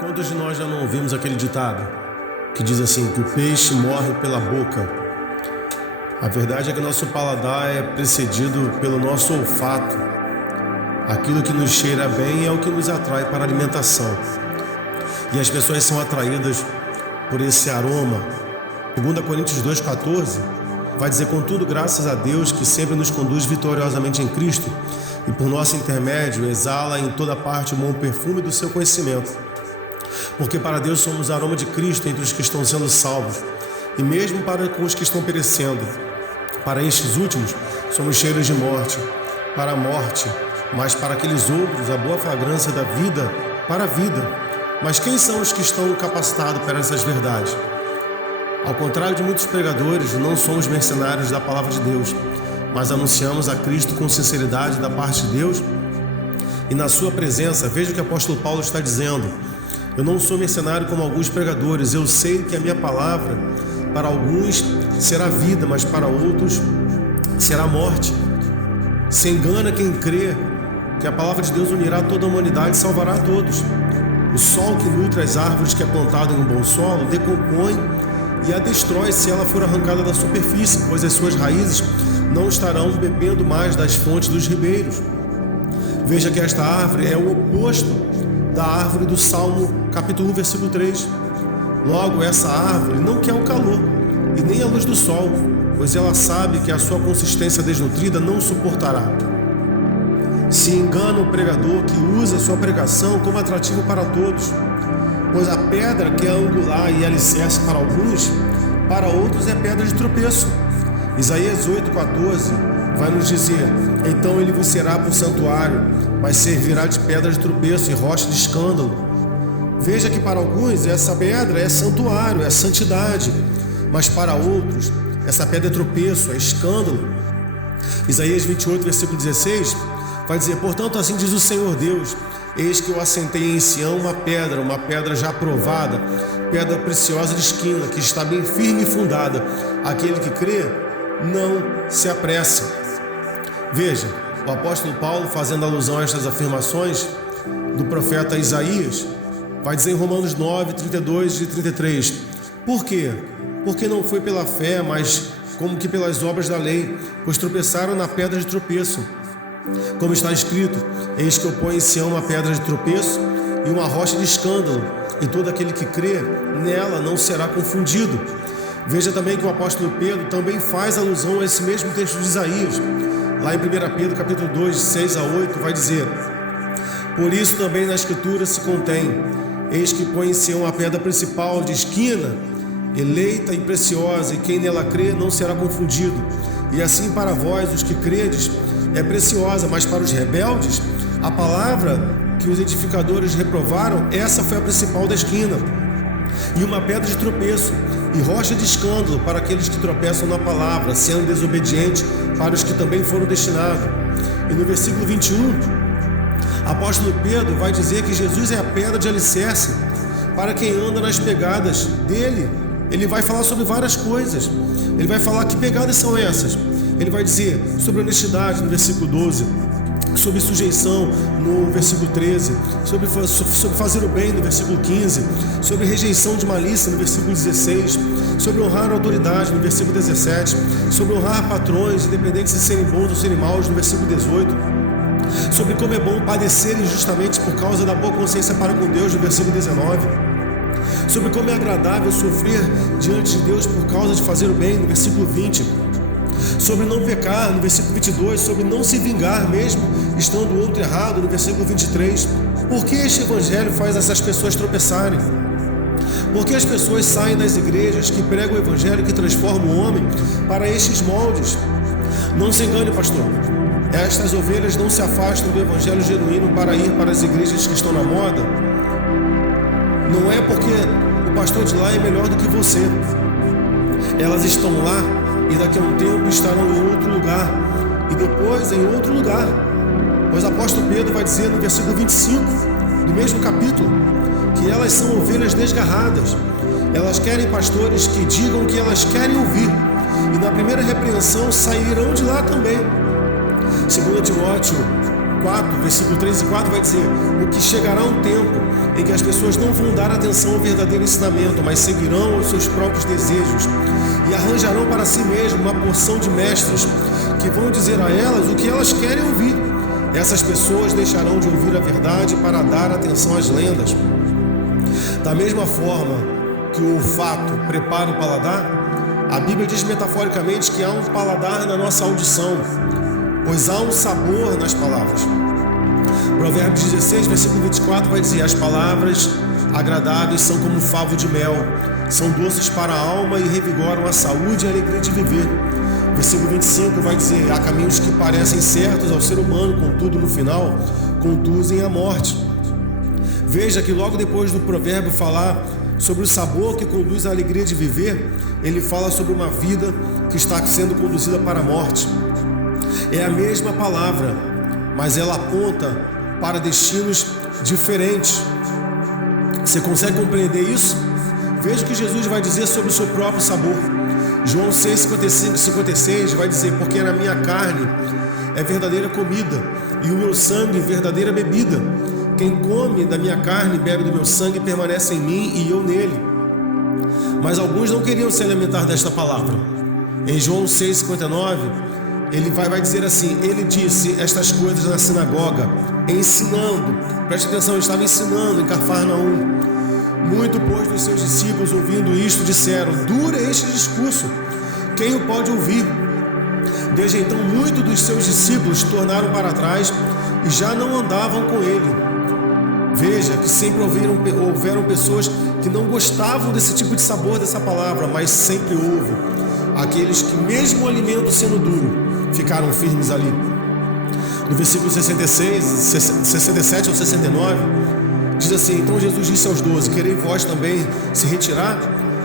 Quantos de nós já não ouvimos aquele ditado que diz assim, que o peixe morre pela boca? A verdade é que nosso paladar é precedido pelo nosso olfato. Aquilo que nos cheira bem é o que nos atrai para a alimentação. E as pessoas são atraídas por esse aroma. 2 Coríntios 2,14 vai dizer: contudo, graças a Deus que sempre nos conduz vitoriosamente em Cristo e por nosso intermédio exala em toda parte o bom perfume do seu conhecimento. Porque para Deus somos aroma de Cristo entre os que estão sendo salvos, e mesmo para com os que estão perecendo. Para estes últimos somos cheiros de morte, para a morte, mas para aqueles outros a boa fragrância da vida para a vida. Mas quem são os que estão capacitados para essas verdades? Ao contrário de muitos pregadores, não somos mercenários da palavra de Deus, mas anunciamos a Cristo com sinceridade da parte de Deus e na sua presença. Veja o que o apóstolo Paulo está dizendo: eu não sou mercenário como alguns pregadores. Eu sei que a minha palavra para alguns será vida, mas para outros será morte. Se engana quem crê que a palavra de Deus unirá toda a humanidade e salvará a todos. O sol que nutre as árvores que é plantado em um bom solo decompõe e a destrói se ela for arrancada da superfície, pois as suas raízes não estarão bebendo mais das fontes dos ribeiros. Veja que esta árvore é o oposto da árvore do Salmo capítulo 1, versículo 3. Logo, essa árvore não quer o calor e nem a luz do sol, pois ela sabe que a sua consistência desnutrida não suportará. Se engana o pregador que usa sua pregação como atrativo para todos, pois a pedra que é angular e alicerce para alguns, para outros é pedra de tropeço. Isaías 8,14 vai nos dizer: então ele vos será por santuário, mas servirá de pedra de tropeço e rocha de escândalo. Veja que para alguns essa pedra é santuário, é santidade, mas para outros essa pedra é tropeço, é escândalo. Isaías 28, versículo 16 vai dizer: portanto, assim diz o Senhor Deus: eis que eu assentei em Sião uma pedra já provada, pedra preciosa de esquina, que está bem firme e fundada. Aquele que crê não se apressa. Veja, o apóstolo Paulo, fazendo alusão a estas afirmações do profeta Isaías, vai dizer em Romanos 9, 32 e 33: por quê? Porque não foi pela fé, mas como que pelas obras da lei, pois tropeçaram na pedra de tropeço. Como está escrito: eis que eu ponho em Sião uma pedra de tropeço e uma rocha de escândalo, e todo aquele que crê nela não será confundido. Veja também que o apóstolo Pedro também faz alusão a esse mesmo texto de Isaías. Lá em 1 Pedro capítulo 2, 6 a 8, vai dizer: por isso também na Escritura se contém: eis que põe em Sião a pedra principal de esquina, eleita e preciosa, e quem nela crê não será confundido. E assim para vós, os que credes, é preciosa, mas para os rebeldes, a palavra que os edificadores reprovaram, essa foi a principal da esquina, e uma pedra de tropeço e rocha de escândalo para aqueles que tropeçam na palavra, sendo desobedientes para os que também foram destinados. E no versículo 21, apóstolo Pedro vai dizer que Jesus é a pedra de alicerce para quem anda nas pegadas dele. Ele vai falar sobre várias coisas. Ele vai falar que pegadas são essas. Ele vai dizer sobre honestidade no versículo 12, sobre sujeição no versículo 13, sobre fazer o bem no versículo 15, sobre rejeição de malícia no versículo 16, sobre honrar a autoridade no versículo 17, sobre honrar patrões, independente de serem bons ou serem maus no versículo 18, sobre como é bom padecer injustamente por causa da boa consciência para com Deus no versículo 19, sobre como é agradável sofrer diante de Deus por causa de fazer o bem no versículo 20, sobre não pecar no versículo 22, sobre não se vingar mesmo estando o outro errado no versículo 23. Por que este evangelho faz essas pessoas tropeçarem? Porque as pessoas saem das igrejas que pregam o evangelho que transforma o homem para estes moldes. Não se engane, pastor, estas ovelhas não se afastam do evangelho genuíno para ir para as igrejas que estão na moda. Não é porque o pastor de lá é melhor do que você. Elas estão lá e daqui a um tempo estarão em outro lugar, e depois em outro lugar. Pois o apóstolo Pedro vai dizer no versículo 25 do mesmo capítulo que elas são ovelhas desgarradas. Elas querem pastores que digam o que elas querem ouvir, e na primeira repreensão sairão de lá também. 2 Timóteo 4, versículo 3 e 4 vai dizer: o que chegará um tempo em que as pessoas não vão dar atenção ao verdadeiro ensinamento, mas seguirão os seus próprios desejos e arranjarão para si mesmo uma porção de mestres que vão dizer a elas o que elas querem ouvir. Essas pessoas deixarão de ouvir a verdade para dar atenção às lendas. Da mesma forma que o olfato prepara o paladar, a Bíblia diz metaforicamente que há um paladar na nossa audição, pois há um sabor nas palavras. Provérbios 16, versículo 24 vai dizer: as palavras agradáveis são como um favo de mel, são doces para a alma e revigoram a saúde e a alegria de viver. Versículo 25 vai dizer: há caminhos que parecem certos ao ser humano, contudo no final conduzem à morte. Veja que logo depois do provérbio falar sobre o sabor que conduz à alegria de viver, ele fala sobre uma vida que está sendo conduzida para a morte. É a mesma palavra, mas ela aponta para destinos diferentes. Você consegue compreender isso? Veja o que Jesus vai dizer sobre o seu próprio sabor. João 6, 55 e 56 vai dizer: porque na minha carne é verdadeira comida e o meu sangue verdadeira bebida. Quem come da minha carne e bebe do meu sangue permanece em mim e eu nele. Mas alguns não queriam se alimentar desta palavra. Em João 6, 59, ele vai dizer assim: ele disse estas coisas na sinagoga, ensinando. Preste atenção, ele estava ensinando em Cafarnaum. Muito, pois, dos seus discípulos, ouvindo isto, disseram: duro é este discurso, quem o pode ouvir? Desde então, muitos dos seus discípulos tornaram para trás e já não andavam com ele. Veja que sempre houveram pessoas que não gostavam desse tipo de sabor dessa palavra, mas sempre houve aqueles que, mesmo o alimento sendo duro, ficaram firmes ali. No versículo 67 ao 69, diz assim: então Jesus disse aos 12: querei vós também se retirar?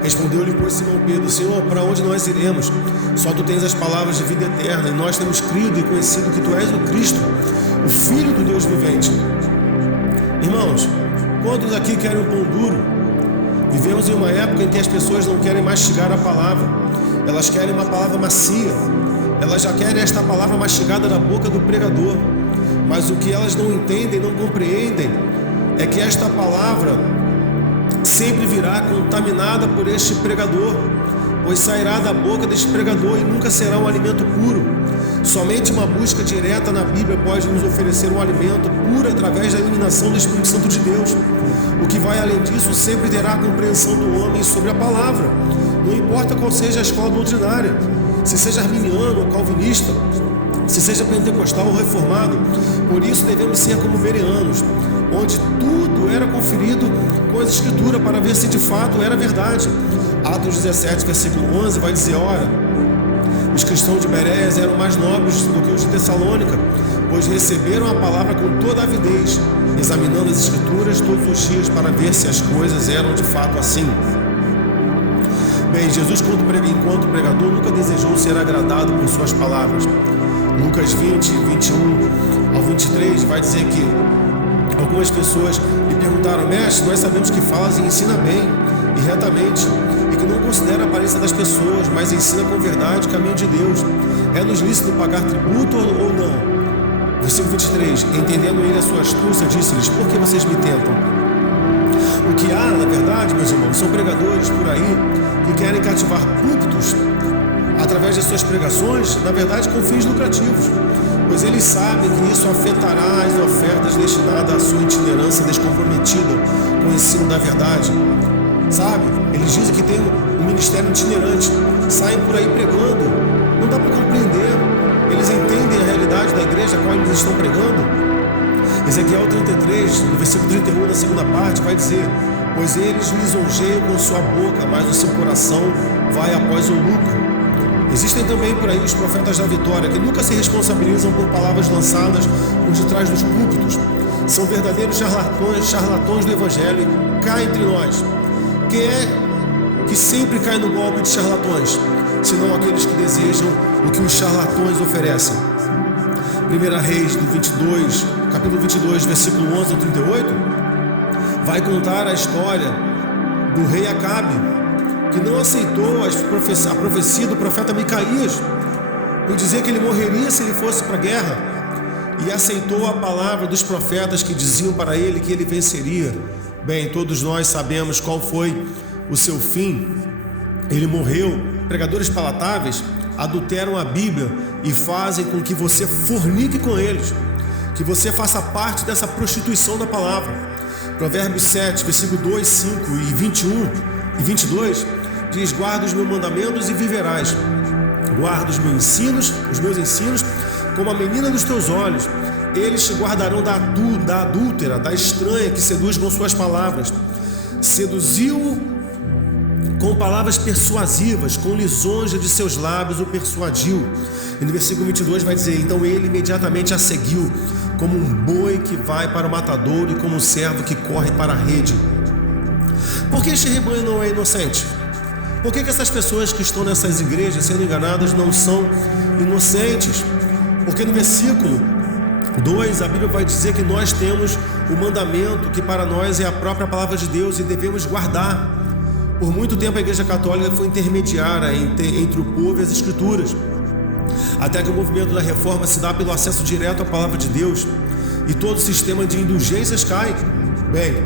Respondeu-lhe, pois, Simão Pedro: Senhor, para onde nós iremos? Só tu tens as palavras de vida eterna, e nós temos crido e conhecido que tu és o Cristo, o Filho do Deus vivente. Irmãos, quantos aqui querem um pão duro? Vivemos em uma época em que as pessoas não querem mastigar a palavra, elas querem uma palavra macia, elas já querem esta palavra mastigada da boca do pregador. Mas o que elas não entendem, não compreendem, é que esta palavra sempre virá contaminada por este pregador, pois sairá da boca deste pregador e nunca será um alimento puro. Somente uma busca direta na Bíblia pode nos oferecer um alimento puro através da iluminação do Espírito Santo de Deus. O que vai além disso sempre terá a compreensão do homem sobre a palavra, não importa qual seja a escola doutrinária, se seja arminiano ou calvinista, se seja pentecostal ou reformado. Por isso devemos ser como bereanos, onde tudo era conferido com a Escritura para ver se de fato era verdade. Atos 17, versículo 11 vai dizer: ora, os cristãos de Bereia eram mais nobres do que os de Tessalônica, pois receberam a palavra com toda avidez, examinando as Escrituras todos os dias para ver se as coisas eram de fato assim. Bem, Jesus, enquanto pregador, nunca desejou ser agradado por suas palavras. Lucas 20, 21 ao 23 vai dizer que algumas pessoas lhe perguntaram: mestre, nós sabemos que falas e ensina bem e retamente, e que não considera a aparência das pessoas, mas ensina com verdade o caminho de Deus. É-nos lícito pagar tributo ou não? Versículo 23, entendendo ele a sua astúcia, disse-lhes: por que vocês me tentam? O que há, na verdade, meus irmãos, são pregadores por aí que querem cativar púlpitos através de suas pregações, na verdade com fins lucrativos, pois eles sabem que isso afetará as ofertas destinadas à sua itinerância descomprometida com o ensino da verdade. Sabe? Eles dizem que tem um ministério itinerante, saem por aí pregando, não dá para compreender. Eles entendem a realidade da igreja a qual eles estão pregando? Ezequiel 33, no versículo 31, na segunda parte, vai dizer: pois eles lisonjeiam com sua boca, mas o seu coração vai após o lucro. Existem também por aí os profetas da vitória, que nunca se responsabilizam por palavras lançadas por detrás dos púlpitos. São verdadeiros charlatões do evangelho, e cá entre nós, quem é que sempre cai no golpe de charlatões, senão aqueles que desejam o que os charlatões oferecem? 1 Reis, capítulo 22, versículo 11 ao 38, vai contar a história do rei Acabe, que não aceitou a profecia do profeta Micaías, por dizer que ele morreria se ele fosse para a guerra. e aceitou a palavra dos profetas que diziam para ele que ele venceria. Bem, todos nós sabemos qual foi o seu fim. Ele morreu. Pregadores palatáveis adulteram a Bíblia e fazem com que você fornique com eles, que você faça parte dessa prostituição da palavra. Provérbios 7, versículo 2, 5 e 21 e 22 diz: guarda os meus mandamentos e viverás. Guarda os meus ensinos como a menina dos teus olhos. Eles te guardarão da adúltera, da estranha que seduz com suas palavras. Seduziu-o com palavras persuasivas, com lisonja de seus lábios o persuadiu. E no versículo 22 vai dizer: então ele imediatamente a seguiu, como um boi que vai para o matadouro e como um servo que corre para a rede. Por que este rebanho não é inocente? Por que essas pessoas que estão nessas igrejas sendo enganadas não são inocentes? Porque no versículo 2 a Bíblia vai dizer que nós temos o mandamento que para nós é a própria palavra de Deus e devemos guardar. Por muito tempo a Igreja Católica foi intermediária entre o povo e as Escrituras, até que o movimento da Reforma se dá pelo acesso direto à palavra de Deus e todo o sistema de indulgências cai. Bem,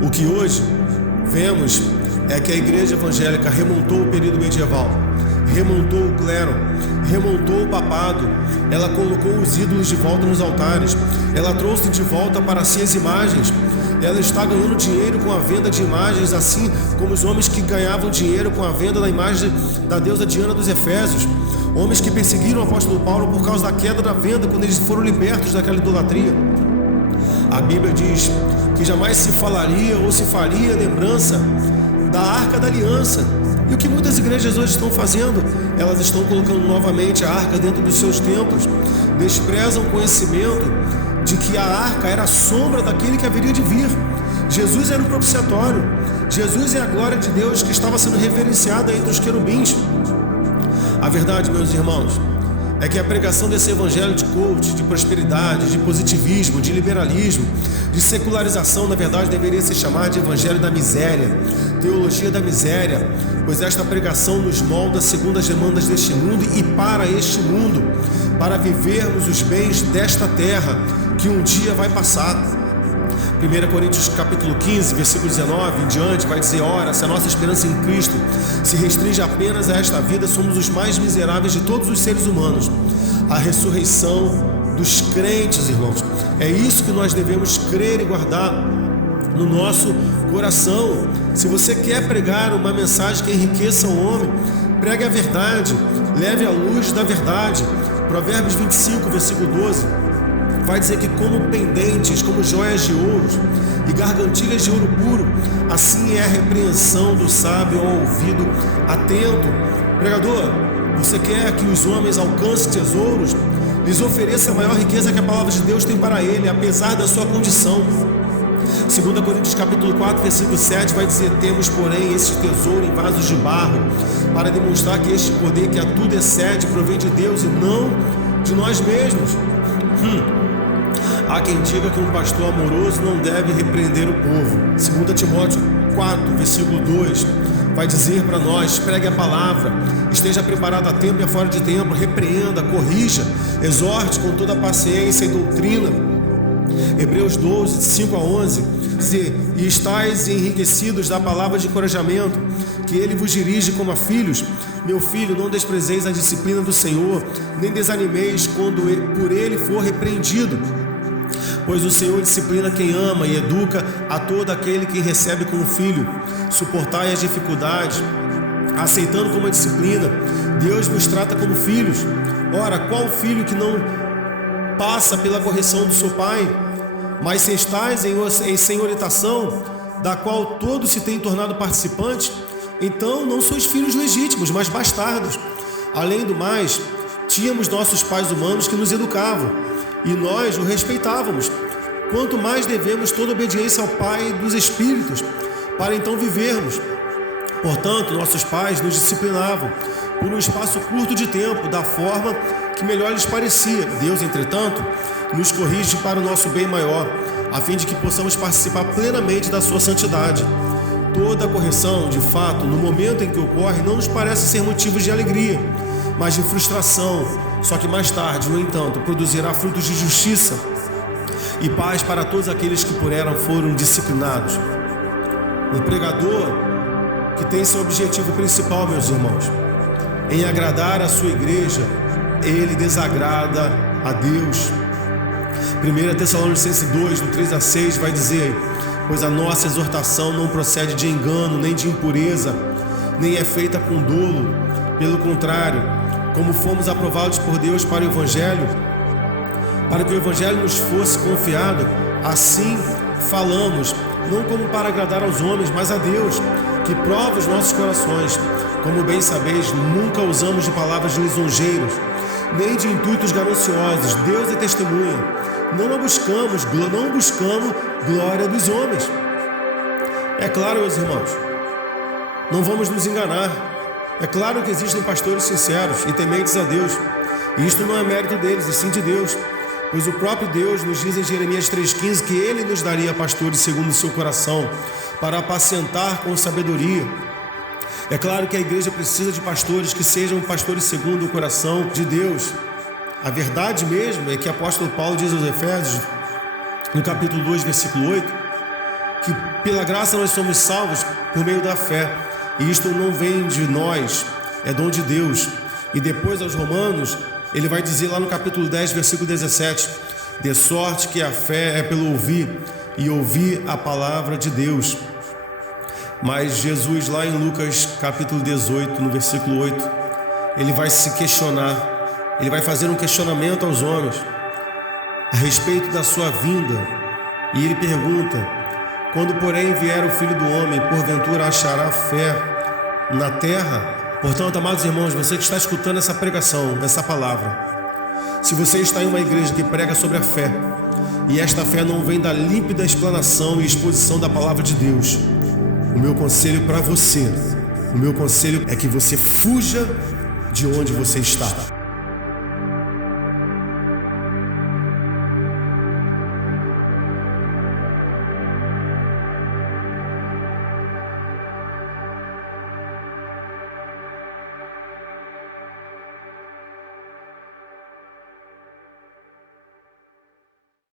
o que hoje vemos é que a Igreja Evangélica remontou o período medieval, remontou o clero, remontou o papado, ela colocou os ídolos de volta nos altares, ela trouxe de volta para si as imagens. Ela está ganhando dinheiro com a venda de imagens, assim como os homens que ganhavam dinheiro com a venda da imagem da deusa Diana dos Efésios. Homens que perseguiram o apóstolo Paulo por causa da queda da venda, quando eles foram libertos daquela idolatria. A Bíblia diz que jamais se falaria ou se faria lembrança da Arca da Aliança. E o que muitas igrejas hoje estão fazendo? Elas estão colocando novamente a arca dentro dos seus templos. Desprezam o conhecimento de que a arca era a sombra daquele que haveria de vir. Jesus era o propiciatório. Jesus é a glória de Deus que estava sendo reverenciada entre os querubins. A verdade, meus irmãos, é que a pregação desse evangelho de coach, de prosperidade, de positivismo, de liberalismo, de secularização, na verdade deveria se chamar de evangelho da miséria, teologia da miséria, pois esta pregação nos molda segundo as demandas deste mundo e para este mundo, para vivermos os bens desta terra que um dia vai passar. 1 Coríntios capítulo 15, versículo 19 em diante, vai dizer: ora, se a nossa esperança em Cristo se restringe apenas a esta vida, somos os mais miseráveis de todos os seres humanos. A ressurreição dos crentes, irmãos, é isso que nós devemos crer e guardar no nosso coração. Se você quer pregar uma mensagem que enriqueça o homem, pregue a verdade, leve a luz da verdade. Provérbios 25, versículo 12 vai dizer que como pendentes, como joias de ouro e gargantilhas de ouro puro, assim é a repreensão do sábio ao ouvido atento. Pregador, você quer que os homens alcancem tesouros? Lhes ofereça a maior riqueza que a palavra de Deus tem para ele, apesar da sua condição. 2 Coríntios capítulo 4, versículo 7 vai dizer: temos, porém, este tesouro em vasos de barro, para demonstrar que este poder que a tudo excede provém de Deus e não de nós mesmos. Há quem diga que um pastor amoroso não deve repreender o povo. 2 Timóteo 4, versículo 2 vai dizer para nós: pregue a palavra, esteja preparado a tempo e a fora de tempo, repreenda, corrija, exorte com toda a paciência e doutrina. Hebreus 12, 5 a 11 dizer: e estáis enriquecidos da palavra de encorajamento, que ele vos dirige como a filhos. Meu filho, não desprezeis a disciplina do Senhor, nem desanimeis quando por ele for repreendido. Pois o Senhor disciplina quem ama e educa a todo aquele que recebe como filho. Suportai as dificuldades, aceitando como a disciplina. Deus vos trata como filhos. Ora, qual filho que não passa pela correção do seu pai? Mas se estáis em senhoritação, da qual todos se têm tornado participantes, então não sois filhos legítimos, mas bastardos. Além do mais, tínhamos nossos pais humanos que nos educavam, e nós o respeitávamos. Quanto mais devemos toda obediência ao Pai dos Espíritos, para então vivermos. Portanto, nossos pais nos disciplinavam por um espaço curto de tempo, da forma que melhor lhes parecia. Deus, entretanto, nos corrige para o nosso bem maior, a fim de que possamos participar plenamente da sua santidade. Toda correção, de fato, no momento em que ocorre, não nos parece ser motivo de alegria, mas de frustração, Só que mais tarde, no entanto, produzirá frutos de justiça e paz para todos aqueles que por ela foram disciplinados. Um pregador que tem seu objetivo principal, meus irmãos, em agradar a sua igreja, ele desagrada a Deus. 1 Tessalonicenses 2, do 3 a 6, vai dizer: pois a nossa exortação não procede de engano, nem de impureza, nem é feita com dolo. Pelo contrário, como fomos aprovados por Deus para o Evangelho, para que o Evangelho nos fosse confiado, assim falamos, não como para agradar aos homens, mas a Deus, que prova os nossos corações. Como bem sabeis, nunca usamos de palavras lisonjeiras, nem de intuitos gananciosos. Deus é testemunha. Não buscamos glória dos homens. É claro, meus irmãos, não vamos nos enganar. É claro que existem pastores sinceros e tementes a Deus. E isto não é mérito deles, e sim de Deus. Pois o próprio Deus nos diz em Jeremias 3,15 que Ele nos daria pastores segundo o seu coração, para apacentar com sabedoria. É claro que a igreja precisa de pastores que sejam pastores segundo o coração de Deus. A verdade mesmo é que o apóstolo Paulo diz aos Efésios, no capítulo 2, versículo 8, que pela graça nós somos salvos por meio da fé. E isto não vem de nós, é dom de Deus. E depois aos Romanos, ele vai dizer lá no capítulo 10, versículo 17, de sorte que a fé é pelo ouvir, e ouvir a palavra de Deus. Mas Jesus, lá em Lucas capítulo 18, no versículo 8, ele vai se questionar, ele vai fazer um questionamento aos homens a respeito da sua vinda. E ele pergunta: quando porém vier o Filho do Homem, porventura achará fé na terra? Portanto, amados irmãos, você que está escutando essa pregação, essa palavra, se você está em uma igreja que prega sobre a fé, e esta fé não vem da límpida explanação e exposição da palavra de Deus, o meu conselho para você, o meu conselho é que você fuja de onde você está.